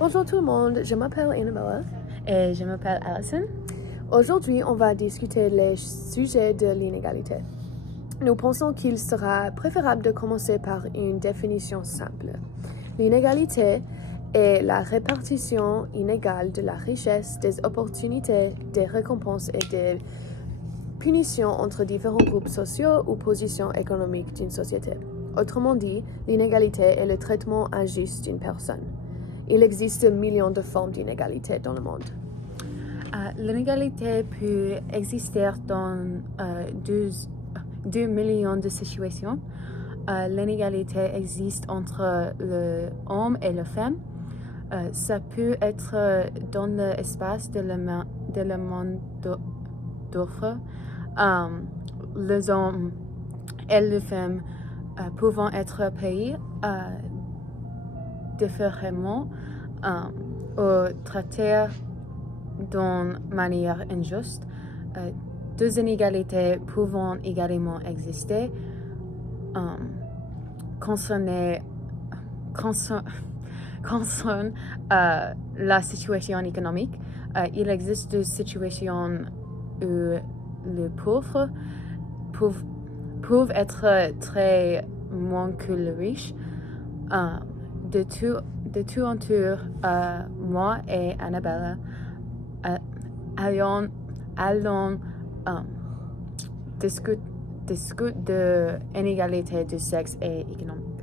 Bonjour tout le monde, je m'appelle Annabella. Et je m'appelle Allison. Aujourd'hui, on va discuter les sujets de l'inégalité. Nous pensons qu'il sera préférable de commencer par une définition simple. L'inégalité est la répartition inégale de la richesse, des opportunités, des récompenses et des punitions entre différents groupes sociaux ou positions économiques d'une société. Autrement dit, l'inégalité est le traitement injuste d'une personne. Il existe millions de formes d'inégalité dans le monde. L'inégalité peut exister dans 2 millions de situations. L'inégalité existe entre l'homme et la femme. Ça peut être dans l'espace de le monde d'autres. Les hommes et les femmes pouvant être payés différemment ou traités d'une manière injuste. Deux inégalités pouvant également exister concernent la situation économique. Il existe des situations où les pauvres peuvent être très moins que les riches. De tout autour, moi et Annabella allons discuter de l'inégalité de sexe et économique.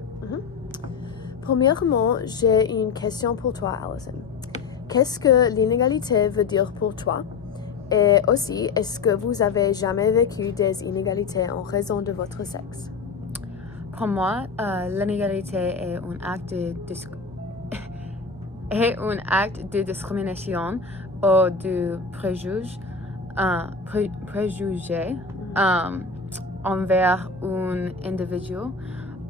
Premièrement, j'ai une question pour toi, Allison. Qu'est-ce que l'inégalité veut dire pour toi? Et aussi, est-ce que vous avez jamais vécu des inégalités en raison de votre sexe? Pour moi, l'inégalité est un acte de discrimination ou de préjugé envers un individu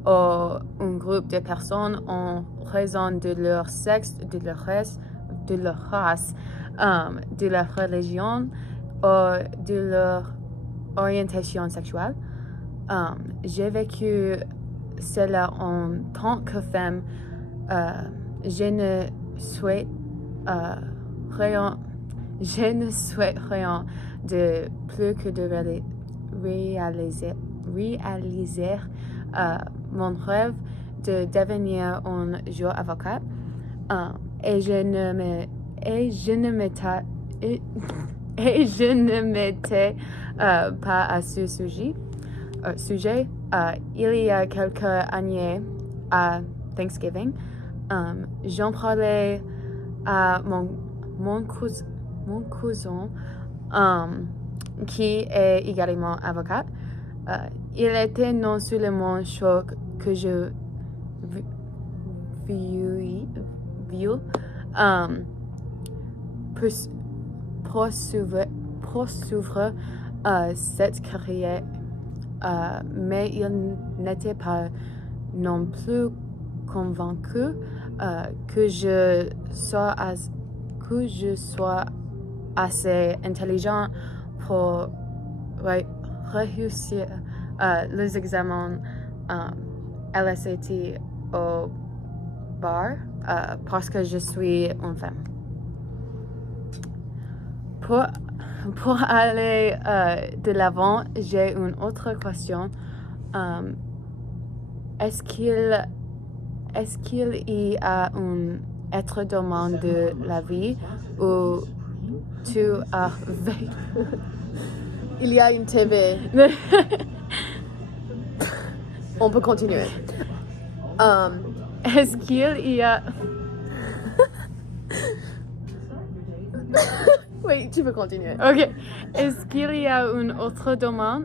ou un groupe de personnes en raison de leur sexe, de leur race, de leur religion ou de leur orientation sexuelle. J'ai vécu cela en tant que femme. Je ne souhaite rien de plus que de réaliser mon rêve de devenir un jour avocat. Et je ne m'étais pas à ce sujet. Il y a quelques années à Thanksgiving, j'en parlais à mon cousin qui est également avocat. Il était non seulement choqué que je poursuivre cette carrière, mais il n'était pas non plus convaincu que je sois assez intelligent pour réussir les examens LSAT au bar parce que je suis une femme. Pour aller de l'avant, j'ai une autre question. Est-ce qu'il y a un être domaine de la vie où tu as vécu? Il y a une TV. On peut continuer. Est-ce qu'il y a... Oui, tu peux continuer. Ok. Est-ce qu'il y a un autre domaine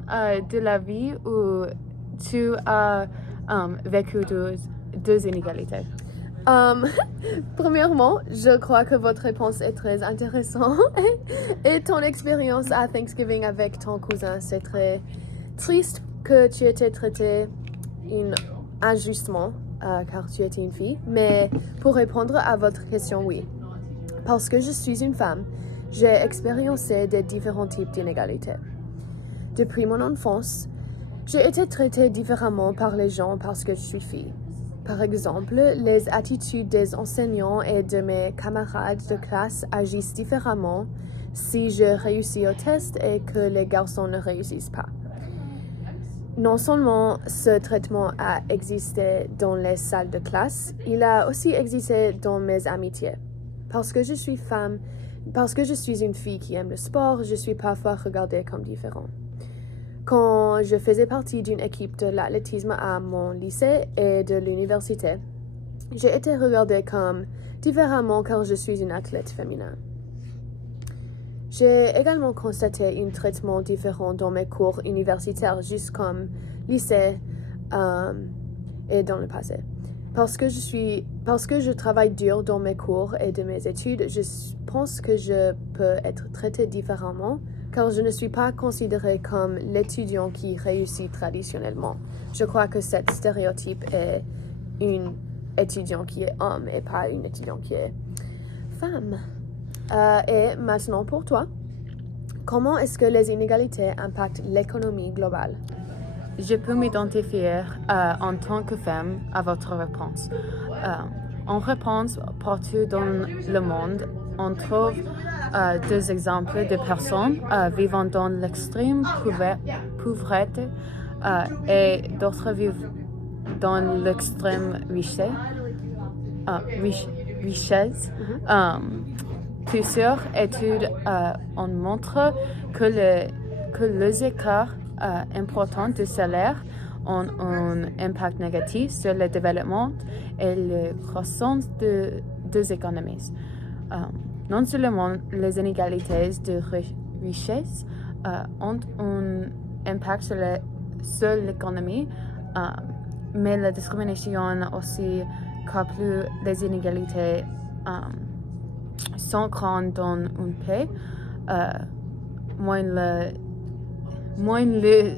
de la vie où tu as vécu deux inégalités? Premièrement, je crois que votre réponse est très intéressante et ton expérience à Thanksgiving avec ton cousin, c'est très triste que tu étais traitée injustement car tu étais une fille. Mais pour répondre à votre question, oui. Parce que je suis une femme, j'ai expériencé des différents types d'inégalités. Depuis mon enfance, j'ai été traitée différemment par les gens parce que je suis fille. Par exemple, les attitudes des enseignants et de mes camarades de classe agissent différemment si je réussis au test et que les garçons ne réussissent pas. Non seulement ce traitement a existé dans les salles de classe, il a aussi existé dans mes amitiés. Parce que je suis femme, parce que je suis une fille qui aime le sport, je suis parfois regardée comme différente. Quand je faisais partie d'une équipe de l'athlétisme à mon lycée et de l'université, j'ai été regardée comme différemment car je suis une athlète féminin. J'ai également constaté un traitement différent dans mes cours universitaires, juste comme lycée et dans le passé. Parce que je travaille dur dans mes cours et de mes études, je pense que je peux être traitée différemment car je ne suis pas considérée comme l'étudiant qui réussit traditionnellement. Je crois que cet stéréotype est un étudiant qui est homme et pas une étudiant qui est femme. Et maintenant pour toi, comment est-ce que les inégalités impactent l'économie globale? Je peux m'identifier en tant que femme à votre réponse. En réponse, partout dans le monde, on trouve deux exemples de personnes vivant dans l'extrême pauvreté et d'autres vivent dans l'extrême richesse. Plusieurs études ont montré que les écarts importants de salaire ont un impact négatif sur le développement et la croissance des économies. Non seulement les inégalités de richesse ont un impact sur l'économie, mais la discrimination aussi, car plus les inégalités sont grandes dans un pays, moins les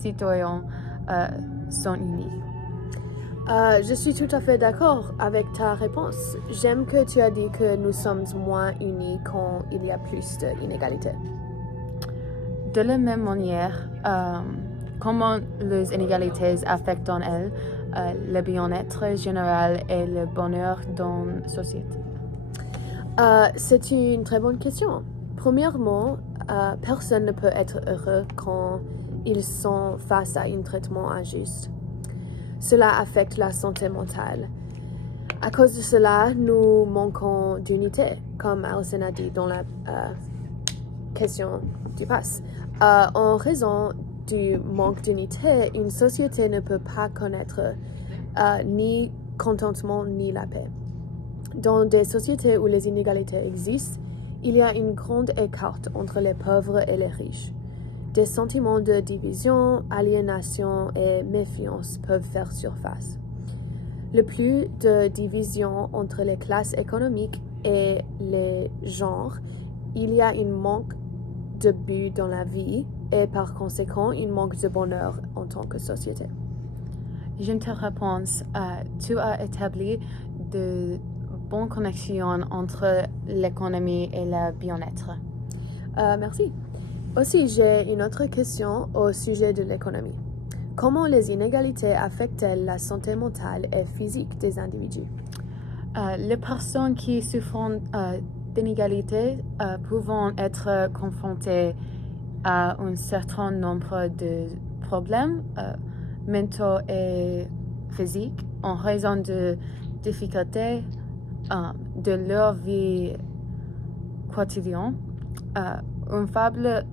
citoyens sont unis. Je suis tout à fait d'accord avec ta réponse. J'aime que tu as dit que nous sommes moins unis quand il y a plus d'inégalités. De la même manière, comment les inégalités affectent en elles le bien-être général et le bonheur dans la société? C'est une très bonne question. Premièrement, personne ne peut être heureux quand ils sont face à un traitement injuste. Cela affecte la santé mentale. À cause de cela, nous manquons d'unité, comme Alison a dit dans la question du pass. En raison du manque d'unité, une société ne peut pas connaître ni contentement ni la paix. Dans des sociétés où les inégalités existent, il y a une grande écart entre les pauvres et les riches. Des sentiments de division, aliénation et méfiance peuvent faire surface. Le plus de division entre les classes économiques et les genres, il y a un manque de but dans la vie et par conséquent un manque de bonheur en tant que société. Je te réponds, tu as établi de bonnes connexions entre l'économie et le bien-être. Merci. Aussi, j'ai une autre question au sujet de l'économie. Comment les inégalités affectent-elles la santé mentale et physique des individus? Les personnes qui souffrent d'inégalités peuvent être confrontées à un certain nombre de problèmes mentaux et physiques en raison de difficultés de leur vie quotidienne. Une faible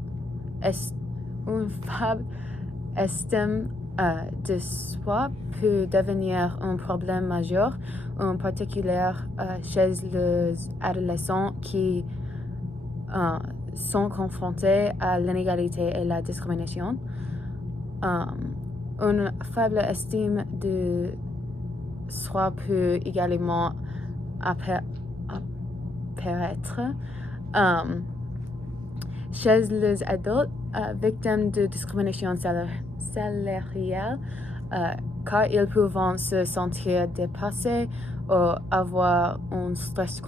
estime de soi peut devenir un problème majeur, en particulier chez les adolescents qui sont confrontés à l'inégalité et la discrimination. Une faible estime de soi peut également apparaître chez les adultes victimes de discrimination salariale, car ils peuvent se sentir dépassés ou avoir un stress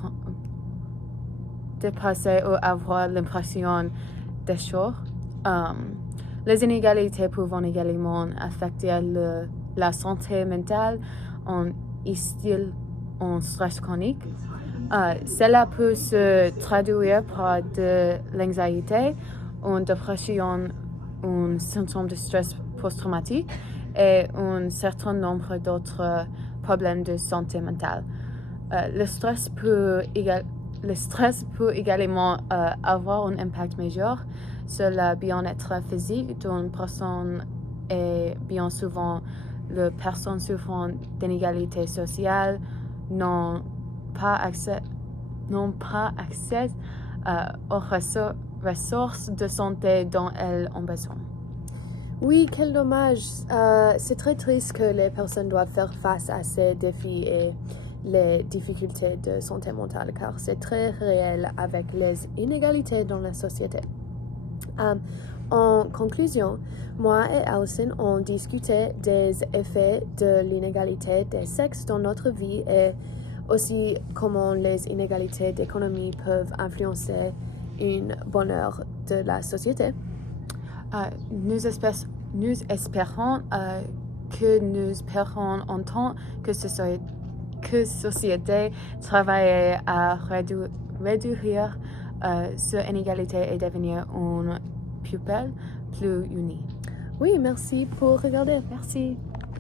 dépassé ou avoir l'impression d'échouer. Les inégalités peuvent également affecter la santé mentale en style en stress chronique. Cela peut se traduire par de l'anxiété, une dépression, un symptôme de stress post-traumatique et un certain nombre d'autres problèmes de santé mentale. Le stress peut également avoir un impact majeur sur le bien-être physique d'une personne et bien souvent les personnes souffrant d'inégalités sociales n'ont pas accès aux ressources de santé dont elles ont besoin. Oui, quel dommage. C'est très triste que les personnes doivent faire face à ces défis et les difficultés de santé mentale, car c'est très réel avec les inégalités dans la société. En conclusion, moi et Alison ont discuté des effets de l'inégalité des sexes dans notre vie et aussi comment les inégalités d'économie peuvent influencer un bonheur de la société. Nous espérons que nous pourrons en tant que société travailler à réduire cette inégalité et devenir un peuple plus uni. Oui, merci pour regarder. Merci.